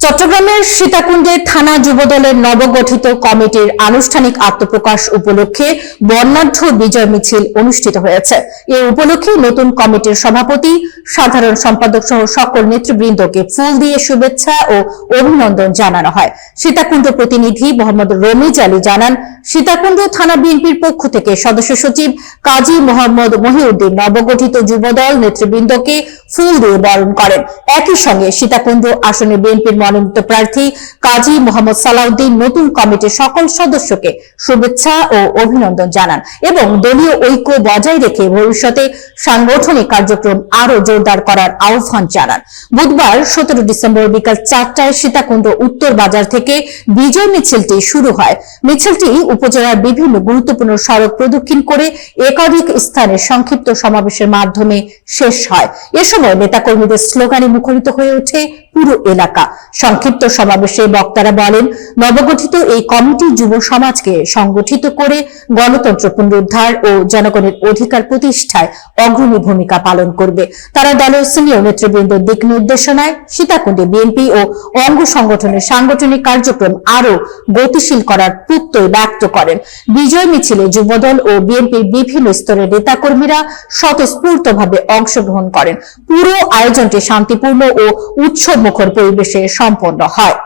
চট্টগ্রামের সীতাকুণ্ডে থানা যুবদলের নবগঠিত কমিটির আনুষ্ঠানিক আত্মপ্রকাশ উপলক্ষে বর্ণাঢ্য বিজয় মিছিল অনুষ্ঠিত হয়েছে। এ উপলক্ষে নতুন কমিটির সভাপতি, সাধারণ সম্পাদক সহ সকল নেতৃবৃন্দকে ফুল দিয়ে শুভেচ্ছা ও অভিনন্দন জানানো হয়। সীতাকুণ্ড প্রতিনিধি মোহাম্মদ রমিজ আলী জানান, সীতাকুণ্ড থানা বিএনপির পক্ষ থেকে সদস্য সচিব কাজী মোহাম্মদ মহিউদ্দিন নবগঠিত যুবদল নেতৃবৃন্দকে ফুল দিয়ে বরণ করেন। একই সঙ্গে সীতাকুণ্ড আসনে বিএনপির মনোনীত প্রার্থী কাজী মোহাম্মদ সালাউদ্দিন নতুন কমিটির সকল সদস্যকে শুভেচ্ছা ও অভিনন্দন জানান এবং দলীয় ঐক্য বজায় রেখে ভবিষ্যতে সাংগঠনিক কার্যক্রম আরো জোরদার করার আহ্বান জানান। বুধবার 17 ডিসেম্বর বিকাল 4টায় সীতাকুণ্ড উত্তর বাজার থেকে বিজয় মিছিলটি শুরু হয়। মিছিলটি উপজেলার বিভিন্ন গুরুত্বপূর্ণ সড়ক প্রদক্ষিণ করে একাধিক স্থানে সংক্ষিপ্ত সমাবেশের মাধ্যমে শেষ হয়। এ সময় নেতাকর্মীদের স্লোগানে মুখরিত হয়ে ওঠে পুরো এলাকা। সংক্ষিপ্ত সমাবেশে বক্তারা বলেন, নবগঠিত এই কমিটি যুব সমাজকে সংগঠিত করে গণতন্ত্র পুনরুদ্ধার ও জনগণের অধিকার প্রতিষ্ঠায় অগ্রণী ভূমিকা পালন করবে। তারা দলের সিনিয়র নেতৃবৃন্দের দিক নির্দেশনায় সীতাকুণ্ডে বিএনপি ও অঙ্গ সংগঠনের সাংগঠনিক কার্যক্রম আরো গতিশীল করার প্রত্যয় ব্যক্ত করেন। বিজয় মিছিলে যুবদল ও বিএনপির বিভিন্ন স্তরের নেতাকর্মীরা স্বতঃস্ফূর্তভাবে অংশগ্রহণ করেন। পুরো আয়োজনটি শান্তিপূর্ণ ও উৎসবমুখর পরিবেশে সম্পন্ন হয়।